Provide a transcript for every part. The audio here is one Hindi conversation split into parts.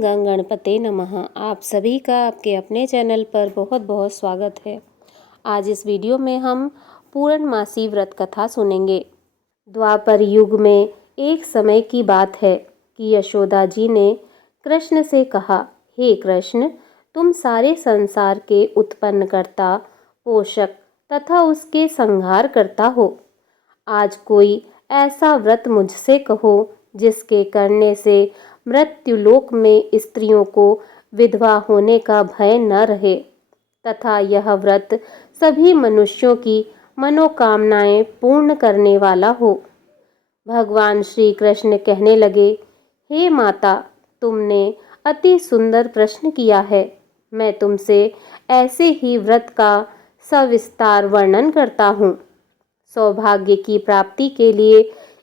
गंग गणपते नमः। आप सभी का आपके अपने चैनल पर बहुत बहुत स्वागत है। आज इस वीडियो में हम पूर्णमासी व्रत कथा सुनेंगे। द्वापर युग में एक समय की बात है कि यशोदा जी ने कृष्ण से कहा, हे कृष्ण, तुम सारे संसार के उत्पन्नकर्ता, पोषक तथा उसके संहार करता हो। आज कोई ऐसा व्रत मुझसे कहो जिसके करने से मृत्युलोक में स्त्रियों को विधवा होने का भय न रहे तथा यह व्रत सभी मनुष्यों की मनोकामनाएं पूर्ण करने वाला हो। भगवान श्री कृष्ण कहने लगे, हे माता, तुमने अति सुंदर प्रश्न किया है। मैं तुमसे ऐसे ही व्रत का सविस्तार वर्णन करता हूँ। सौभाग्य की प्राप्ति के लिए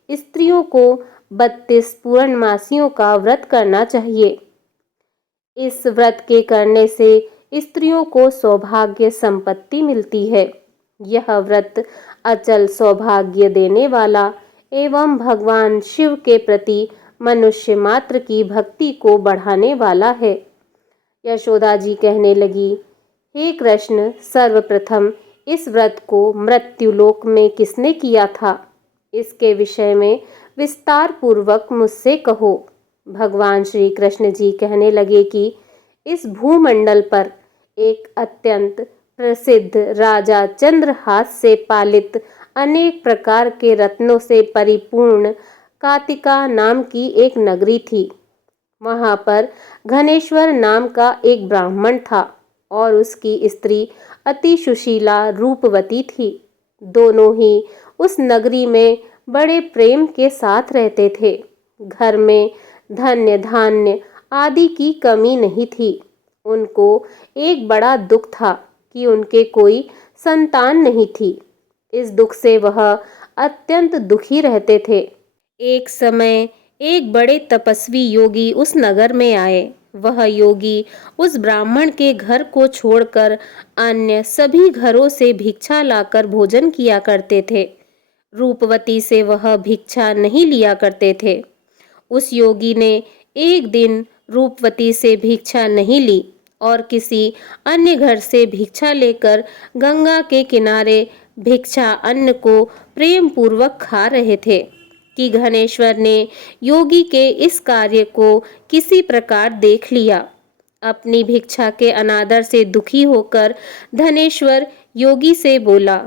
स्त्रियों को 32 पूर्णमासियों का व्रत करना चाहिए। इस व्रत के करने से स्त्रियों को सौभाग्य संपत्ति मिलती है। यह व्रत अचल सौभाग्य देने वाला एवं भगवान शिव के प्रति मनुष्य मात्र की भक्ति को बढ़ाने वाला है। यशोदा जी कहने लगी, हे कृष्ण, सर्वप्रथम इस व्रत को मृत्युलोक में किसने किया था, इसके विषय में विस्तार पूर्वक मुझसे कहो। भगवान श्री कृष्ण जी कहने लगे कि इस भूमंडल पर एक अत्यंत प्रसिद्ध राजा चंद्रहास से पालित अनेक प्रकार के रत्नों से परिपूर्ण कातिका नाम की एक नगरी थी। वहां पर घनेश्वर नाम का एक ब्राह्मण था और उसकी स्त्री अति सुशीला रूपवती थी। दोनों ही उस नगरी में बड़े प्रेम के साथ रहते थे। घर में धन्य धान्य आदि की कमी नहीं थी। उनको एक बड़ा दुख था कि उनके कोई संतान नहीं थी। इस दुख से वह अत्यंत दुखी रहते थे। एक समय एक बड़े तपस्वी योगी उस नगर में आए। वह योगी उस ब्राह्मण के घर को छोड़कर अन्य सभी घरों से भिक्षा लाकर भोजन किया करते थे। रूपवती से वह भिक्षा नहीं लिया करते थे। उस योगी ने एक दिन रूपवती से भिक्षा नहीं ली और किसी अन्य घर से भिक्षा लेकर गंगा के किनारे भिक्षा अन्न को प्रेम पूर्वक खा रहे थे कि घनेश्वर ने योगी के इस कार्य को किसी प्रकार देख लिया। अपनी भिक्षा के अनादर से दुखी होकर धनेश्वर योगी से बोला,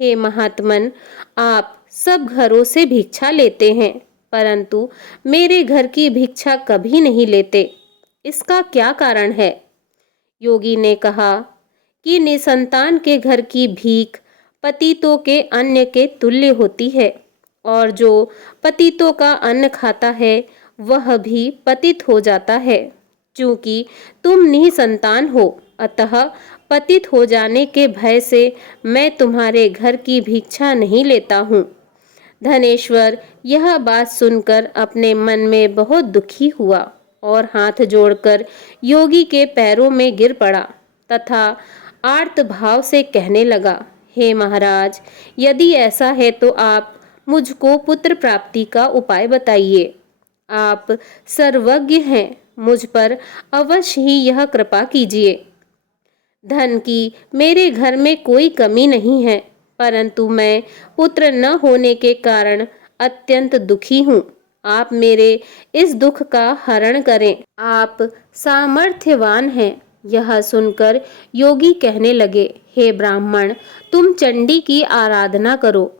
हे महात्मन, आप सब घरों से भिक्षा लेते हैं परंतु मेरे घर की भिक्षा कभी नहीं लेते। इसका क्या कारण है? योगी ने कहा कि निसंतान के घर की भीख पतितों के अन्न के तुल्य होती है और जो पतितों का अन्न खाता है वह भी पतित हो जाता है। क्योंकि तुम निसंतान हो, अतः पतित हो जाने के भय से मैं तुम्हारे घर की भिक्षा नहीं लेता हूँ। धनेश्वर यह बात सुनकर अपने मन में बहुत दुखी हुआ और हाथ जोड़कर योगी के पैरों में गिर पड़ा तथा आर्त भाव से कहने लगा, हे महाराज, यदि ऐसा है तो आप मुझको पुत्र प्राप्ति का उपाय बताइए। आप सर्वज्ञ हैं, मुझ पर अवश्य ही यह कृपा कीजिए। धन की मेरे घर में कोई कमी नहीं है परंतु मैं पुत्र न होने के कारण अत्यंत दुखी हूँ। आप मेरे इस दुख का हरण करें। आप सामर्थ्यवान हैं। यह सुनकर योगी कहने लगे, हे ब्राह्मण, तुम चंडी की आराधना करो।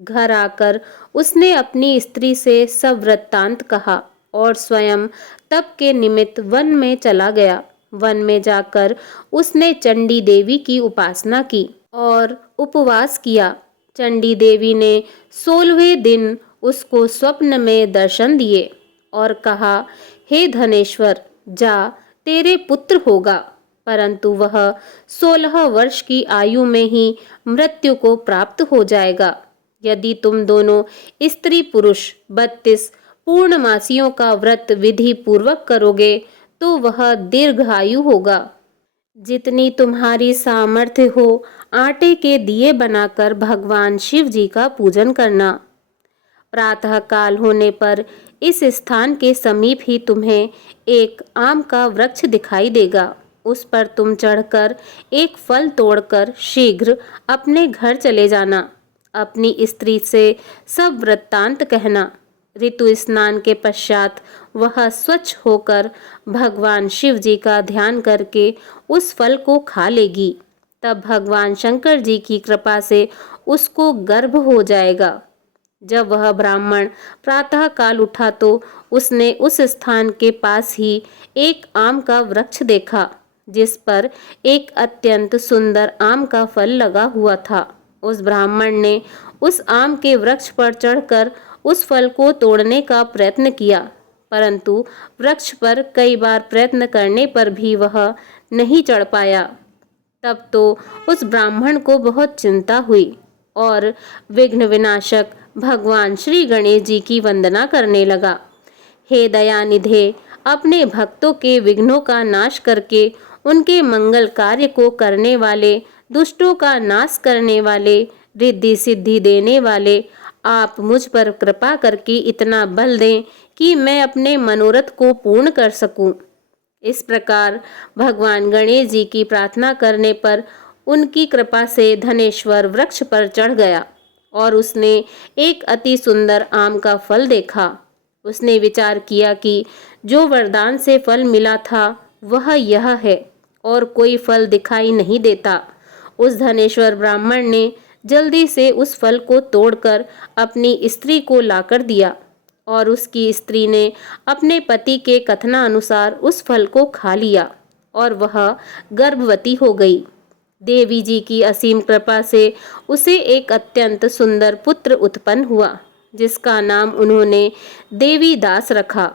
घर आकर उसने अपनी स्त्री से सब वृत्तांत कहा और स्वयं तप के निमित्त वन में चला गया। वन में जाकर उसने चंडी देवी की उपासना की और उपवास किया। चंडी देवी ने 16वें दिन उसको स्वप्न में दर्शन दिए और कहा, हे धनेश्वर, जा, तेरे पुत्र होगा परंतु वह 16 वर्ष की आयु में ही मृत्यु को प्राप्त हो जाएगा। यदि तुम दोनों स्त्री पुरुष 32 पूर्णमासियों का व्रत विधि पूर्वक करोगे तो वह दीर्घायु होगा। जितनी तुम्हारी सामर्थ्य हो आटे के दिए बनाकर भगवान शिव जी का पूजन करना। प्रातः काल होने पर इस स्थान के समीप ही तुम्हें एक आम का वृक्ष दिखाई देगा। उस पर तुम चढ़कर एक फल तोड़कर शीघ्र अपने घर चले जाना। अपनी स्त्री से सब वृत्तांत कहना। ऋतु स्नान के पश्चात वह स्वच्छ होकर भगवान शिव जी का ध्यान करके उस फल को खा लेगी। तब भगवान शंकर जी की कृपा से उसको गर्भ हो जाएगा। जब वह ब्राह्मण प्रातः काल उठा तो उसने उस स्थान के पास ही एक आम का वृक्ष देखा, जिस पर एक अत्यंत सुंदर आम का फल लगा हुआ था। उस ब्राह्मण ने उस आम के वृक्ष पर चढ़कर उस फल को तोड़ने का प्रयत्न किया, परंतु वृक्ष पर कई बार प्रयत्न करने पर भी वह नहीं चढ़ पाया। तब तो उस ब्राह्मण को बहुत चिंता हुई और विघ्न विनाशक भगवान श्री गणेश जी की वंदना करने लगा। हे दयानिधे, अपने भक्तों के विघ्नों का नाश करके उनके मंगल कार्य को करने वाले, दुष्टों का नाश करने वाले, रिद्धि सिद्धि देने वाले, आप मुझ पर कृपा करके इतना बल दें कि मैं अपने मनोरथ को पूर्ण कर सकूं। इस प्रकार भगवान गणेश जी की प्रार्थना करने पर उनकी कृपा से धनेश्वर वृक्ष पर चढ़ गया और उसने एक अति सुंदर आम का फल देखा। उसने विचार किया कि जो वरदान से फल मिला था वह यह है और कोई फल दिखाई नहीं देता। उस धनेश्वर ब्राह्मण ने जल्दी से उस फल को तोड़कर अपनी स्त्री को लाकर दिया और उसकी स्त्री ने अपने पति के कथनानुसार उस फल को खा लिया और वह गर्भवती हो गई। देवी जी की असीम कृपा से उसे एक अत्यंत सुंदर पुत्र उत्पन्न हुआ, जिसका नाम उन्होंने देवी दास रखा।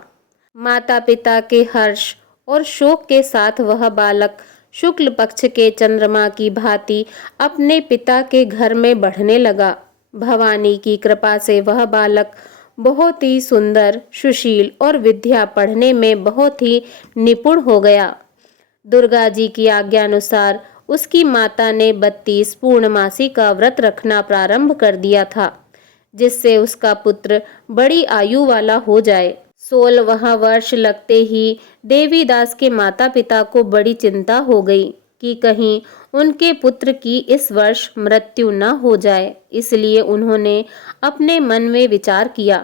माता पिता के हर्ष और शोक के साथ वह बालक शुक्ल पक्ष के चंद्रमा की भांति अपने पिता के घर में बढ़ने लगा। भवानी की कृपा से वह बालक बहुत ही सुंदर, सुशील और विद्या पढ़ने में बहुत ही निपुण हो गया। दुर्गा जी की आज्ञा अनुसार उसकी माता ने 32 पूर्णमासी का व्रत रखना प्रारंभ कर दिया था, जिससे उसका पुत्र बड़ी आयु वाला हो जाए। 16वां वर्ष लगते ही देवीदास के माता पिता को बड़ी चिंता हो गई कि कहीं उनके पुत्र की इस वर्ष मृत्यु न हो जाए। इसलिए उन्होंने अपने मन में विचार किया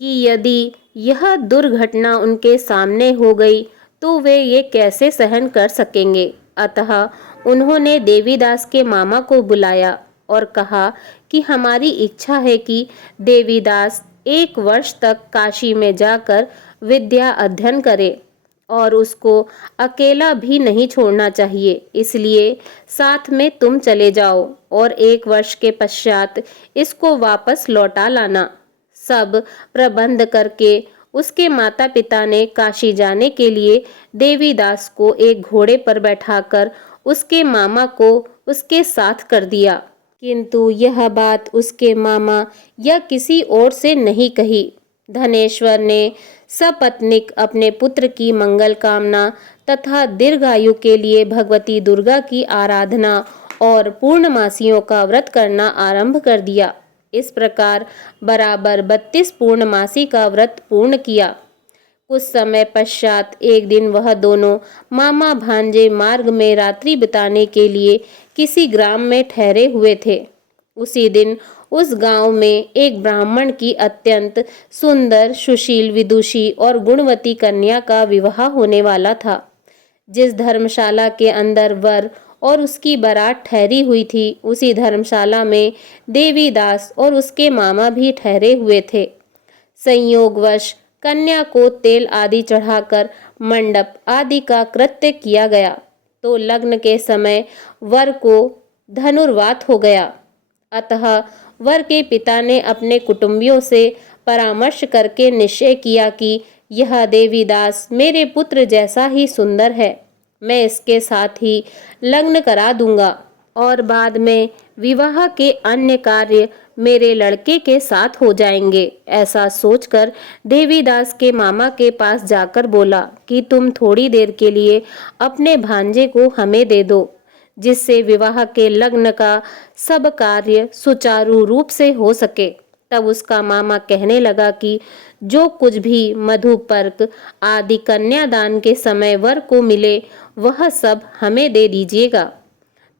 कि यदि यह दुर्घटना उनके सामने हो गई तो वे ये कैसे सहन कर सकेंगे। अतः उन्होंने देवीदास के मामा को बुलाया और कहा कि हमारी इच्छा है कि देवीदास 1 वर्ष तक काशी में जाकर विद्या अध्ययन करे और उसको अकेला भी नहीं छोड़ना चाहिए। इसलिए साथ में तुम चले जाओ और 1 वर्ष के पश्चात इसको वापस लौटा लाना। सब प्रबंध करके उसके माता पिता ने काशी जाने के लिए देवीदास को एक घोड़े पर बैठाकर उसके मामा को उसके साथ कर दिया, किंतु यह बात उसके मामा या किसी और से नहीं कही। धनेश्वर ने सपत्नीक अपने पुत्र की मंगल कामना तथा दीर्घायु के लिए भगवती दुर्गा की आराधना और पूर्णमासियों का व्रत करना आरंभ कर दिया। इस प्रकार बराबर 32 पूर्णमासी का व्रत पूर्ण किया। कुछ समय पश्चात एक दिन वह दोनों मामा भांजे मार्ग में रात्रि बिताने के लिए किसी ग्राम में ठहरे हुए थे। उसी दिन उस गांव में एक ब्राह्मण की अत्यंत सुंदर, सुशील, विदुषी और गुणवती कन्या का विवाह होने वाला था। जिस धर्मशाला के अंदर वर और उसकी बारात ठहरी हुई थी, उसी धर्मशाला में देवीदास और उसके मामा भी ठहरे हुए थे। संयोगवश कन्या को तेल आदि चढ़ाकर मंडप आदि का कृत्य किया गया तो लग्न के समय वर को धनुर्वात हो गया। अतः वर के पिता ने अपने कुटुंबियों से परामर्श करके निश्चय किया कि यह देवीदास मेरे पुत्र जैसा ही सुंदर है, मैं इसके साथ ही लग्न करा दूंगा और बाद में विवाह के अन्य कार्य मेरे लड़के के साथ हो जाएंगे। ऐसा सोचकर देवीदास के मामा के पास जाकर बोला कि तुम थोड़ी देर के लिए अपने भांजे को हमें दे दो, जिससे विवाह के लग्न का सब कार्य सुचारू रूप से हो सके। तब उसका मामा कहने लगा कि जो कुछ भी मधुपर्क आदि कन्यादान के समय वर को मिले वह सब हमें दे दीजिएगा,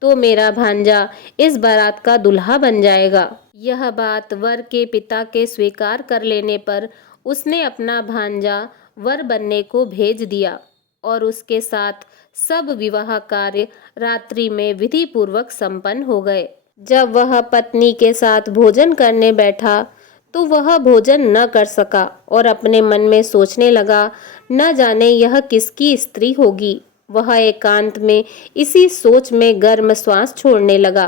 तो मेरा भांजा इस बारात का दूल्हा बन जाएगा। यह बात वर के पिता के स्वीकार कर लेने पर उसने अपना भांजा वर बनने को भेज दिया और उसके साथ सब विवाह कार्य रात्रि में विधि पूर्वक संपन्न हो गए। जब वह पत्नी के साथ भोजन करने बैठा तो वह भोजन न कर सका और अपने मन में सोचने लगा, न जाने यह किसकी स्त्री होगी। वह एकांत में इसी सोच में गर्म श्वास छोड़ने लगा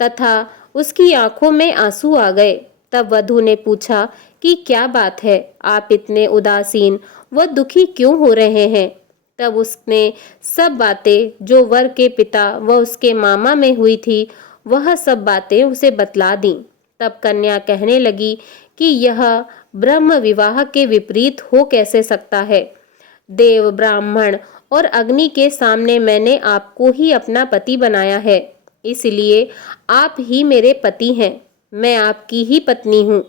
तथा उसकी आंखों में आंसू आ गए। तब वधू ने पूछा कि क्या बात है, आप इतने उदासीन व दुखी क्यों हो रहे हैं। तब उसने सब बातें जो वर के पिता व उसके मामा में हुई थी वह सब बातें उसे बतला दी। तब कन्या कहने लगी कि यह ब्रह्म विवाह के विपरीत हो कैसे सकता है। देव, ब्राह्मण और अग्नि के सामने मैंने आपको ही अपना पति बनाया है, इसलिए आप ही मेरे पति हैं। मैं आपकी ही पत्नी हूँ,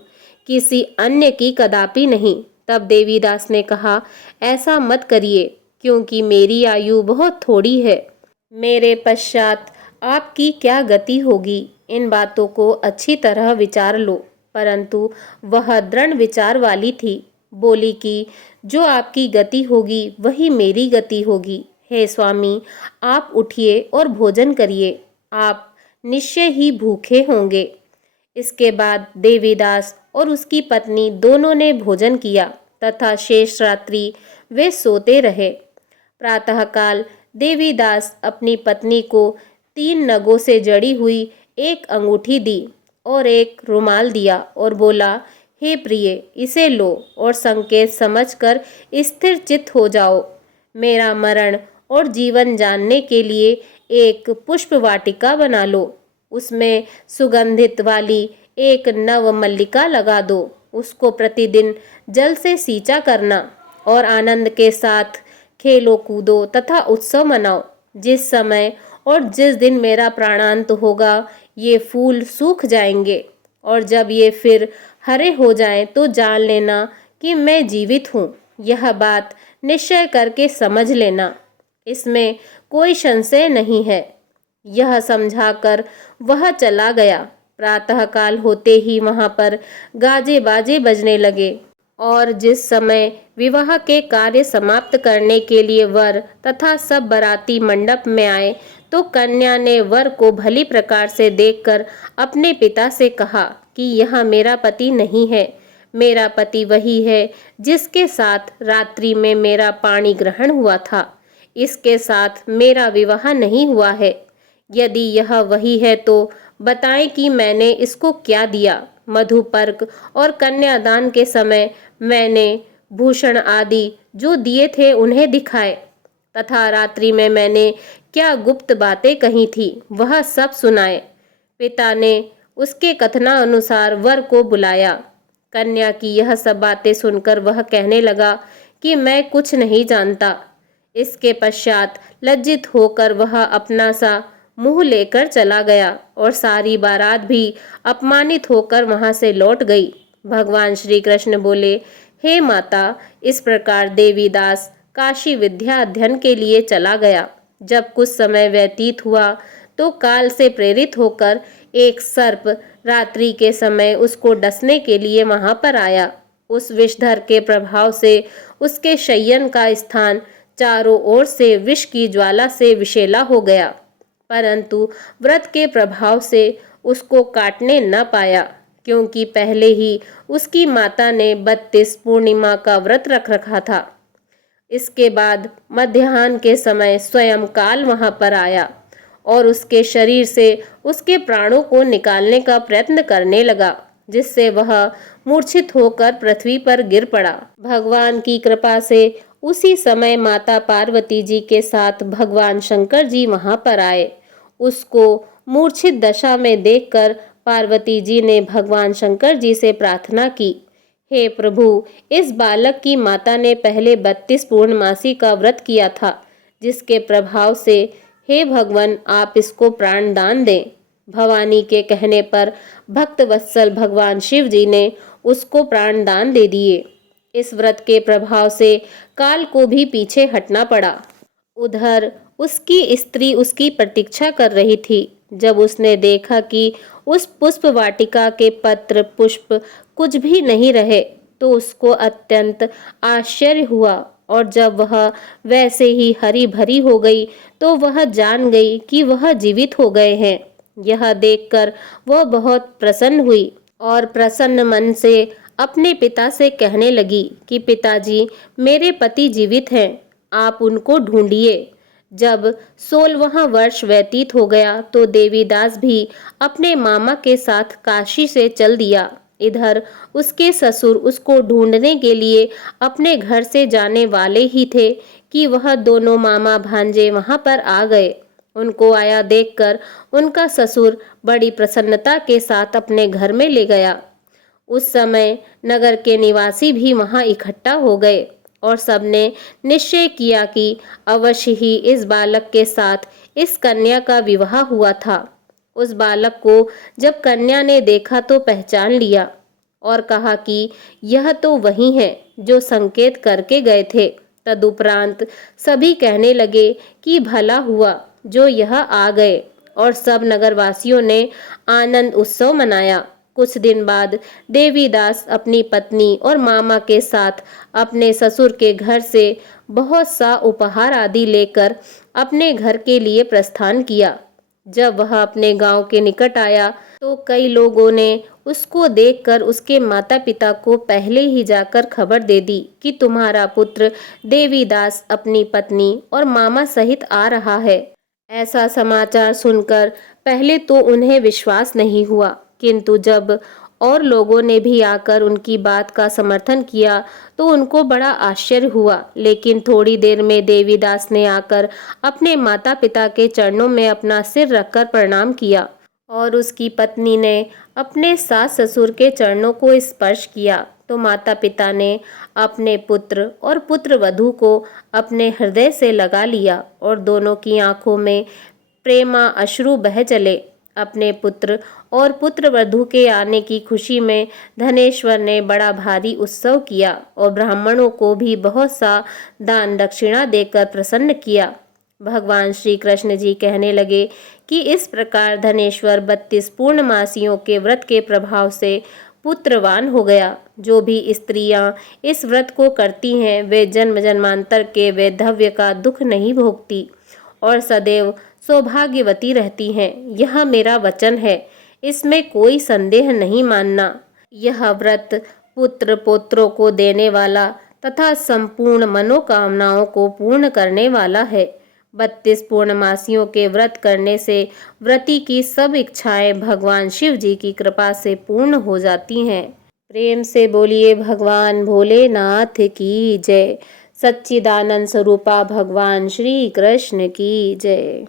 किसी अन्य की कदापि नहीं। तब देवीदास ने कहा, ऐसा मत करिए, क्योंकि मेरी आयु बहुत थोड़ी है। मेरे पश्चात आपकी क्या गति होगी, इन बातों को अच्छी तरह विचार लो। परंतु वह दृढ़ विचार वाली थी, बोली कि जो आपकी गति होगी वही मेरी गति होगी। हे स्वामी, आप उठिए और भोजन करिए, आप निश्चय ही भूखे होंगे। इसके बाद देवीदास और उसकी पत्नी दोनों ने भोजन किया तथा शेष रात्रि वे सोते रहे। प्रातःकाल देवीदास अपनी पत्नी को 3 नगों से जड़ी हुई एक अंगूठी दी और एक रुमाल दिया और बोला, हे प्रिय, इसे लो और संकेत समझकर स्थिर चित्त हो जाओ। मेरा मरण और जीवन जानने के लिए एक पुष्प वाटिका बना लो, उसमें सुगंधित वाली एक नव मल्लिका लगा दो, उसको प्रतिदिन जल से सींचा करना और आनंद के साथ खेलो कूदो तथा उत्सव मनाओ। जिस समय और जिस दिन मेरा प्राणांत होगा ये फूल सूख जाएंगे और जब ये फिर हरे हो जाएं तो जान लेना कि मैं जीवित हूँ। यह बात निश्चय करके समझ लेना, इसमें कोई संशय नहीं है। यह समझाकर वह चला गया। प्रातःकाल होते ही वहां पर गाजे बाजे बजने लगे और जिस समय विवाह के कार्य समाप्त करने के लिए वर तथा सब बाराती मंडप में आए तो कन्या ने वर को भली प्रकार से देखकर अपने पिता से कहा कि यह मेरा पति नहीं है, मेरा पति वही है जिसके साथ रात्रि में मेरा पाणी ग्रहण हुआ था, इसके साथ मेरा विवाह नहीं हुआ है। यदि यह वही है तो बताएं कि मैंने इसको क्या दिया। मधुपर्क और कन्यादान के समय मैंने भूषण आदि जो दिए थे उन्हें दिखाए तथा रात्रि में मैंने क्या गुप्त बातें कही थी वह सब सुनाए। पिता ने उसके कथनानुसार वर को बुलाया। कन्या की यह सब बातें सुनकर वह कहने लगा कि मैं कुछ नहीं जानता। इसके पश्चात लज्जित होकर वह अपना सा मुंह लेकर चला गया और सारी बारात भी अपमानित होकर वहां से लौट गई। भगवान श्री कृष्ण बोले, हे माता, इस प्रकार देवीदास काशी विद्या अध्ययन के लिए चला गया। जब कुछ समय व्यतीत हुआ तो काल से प्रेरित होकर एक सर्प रात्रि के समय उसको डसने के लिए वहां पर आया। उस विषधर के प्रभाव से उसके शयन का स्थान चारों ओर से विष की ज्वाला से विषैला हो गया, परंतु व्रत के प्रभाव से उसको काटने न पाया, क्योंकि पहले ही उसकी माता ने 32 पूर्णिमा का व्रत रख रखा था। इसके बाद मध्याह्न के समय स्वयं काल वहां पर आया और उसके शरीर से उसके प्राणों को निकालने का प्रयत्न करने लगा, जिससे वह मूर्छित होकर पृथ्वी पर गिर पड़ा। भगवान की कृपा से उसी समय माता पार्वती जी के साथ भगवान शंकर जी वहां पर आए। उसको मूर्छित दशा में देखकर पार्वती जी ने भगवान शंकर जी से प्रार्थना की, हे प्रभु, इस बालक की माता ने पहले 32 पूर्णमासी का व्रत किया था, जिसके प्रभाव से हे भगवान आप इसको प्राण दान दें। भवानी के कहने पर भक्त वत्सल भगवान शिव जी ने उसको प्राण दान दे दिए। इस व्रत के प्रभाव से काल को भी पीछे हटना पड़ा। उधर उसकी स्त्री उसकी प्रतीक्षा कर रही थी। जब उसने देखा कि उस पुष्प वाटिका के पत्र पुष्प कुछ भी नहीं रहे तो उसको अत्यंत आश्चर्य हुआ, और जब वह वैसे ही हरी भरी हो गई तो वह जान गई कि वह जीवित हो गए हैं। यह देखकर वह बहुत प्रसन्न हुई और प्रसन्न मन से अपने पिता से कहने लगी कि पिताजी, मेरे पति जीवित हैं, आप उनको ढूंढिए। जब 16वां वर्ष व्यतीत हो गया तो देवीदास भी अपने मामा के साथ काशी से चल दिया। इधर उसके ससुर उसको ढूंढने के लिए अपने घर से जाने वाले ही थे कि वह दोनों मामा भांजे वहां पर आ गए। उनको आया देखकर उनका ससुर बड़ी प्रसन्नता के साथ अपने घर में ले गया। उस समय नगर के निवासी भी वहां इकट्ठा हो गए और सबने निश्चय किया कि अवश्य ही इस बालक के साथ इस कन्या का विवाह हुआ था। उस बालक को जब कन्या ने देखा तो पहचान लिया और कहा कि यह तो वही है जो संकेत करके गए थे। तदुपरांत सभी कहने लगे कि भला हुआ जो यह आ गए, और सब नगरवासियों ने आनंद उत्सव मनाया। कुछ दिन बाद देवीदास अपनी पत्नी और मामा के साथ अपने ससुर के घर से बहुत सा उपहार आदि लेकर अपने घर के लिए प्रस्थान किया। जब वह अपने गांव के निकट आया तो कई लोगों ने उसको देखकर उसके माता पिता को पहले ही जाकर खबर दे दी कि तुम्हारा पुत्र देवीदास अपनी पत्नी और मामा सहित आ रहा है। ऐसा समाचार सुनकर पहले तो उन्हें विश्वास नहीं हुआ, किंतु जब और लोगों ने भी आकर उनकी बात का समर्थन किया तो उनको बड़ा आश्चर्य हुआ। लेकिन थोड़ी देर में देवीदास ने आकर अपने माता पिता के चरणों में अपना सिर रखकर प्रणाम किया और उसकी पत्नी ने अपने सास ससुर के चरणों को स्पर्श किया तो माता पिता ने अपने पुत्र और पुत्र वधू को अपने हृदय से लगा लिया और दोनों की आंखों में प्रेमा अश्रु बह चले। अपने पुत्र और पुत्र वधू के आने की खुशी में धनेश्वर ने बड़ा भारी उत्सव किया और ब्राह्मणों को भी बहुत सा दान दक्षिणा देकर प्रसन्न किया। भगवान श्री कृष्ण जी कहने लगे कि इस प्रकार धनेश्वर 32 पूर्णमासियों के व्रत के प्रभाव से पुत्रवान हो गया। जो भी स्त्रियां इस व्रत को करती हैं वे जन्म जन्मांतर के वैधव्य का दुख नहीं भोगती और सदैव सौभाग्यवती रहती हैं। यह मेरा वचन है, इसमें कोई संदेह नहीं मानना। यह व्रत पुत्र पौत्रों को देने वाला तथा संपूर्ण मनोकामनाओं को पूर्ण करने वाला है। 32 पूर्णमासियों के व्रत करने से व्रती की सब इच्छाएं भगवान शिव जी की कृपा से पूर्ण हो जाती हैं। प्रेम से बोलिए भगवान भोलेनाथ की जय। सच्चिदानंद स्वरूपा भगवान श्री कृष्ण की जय।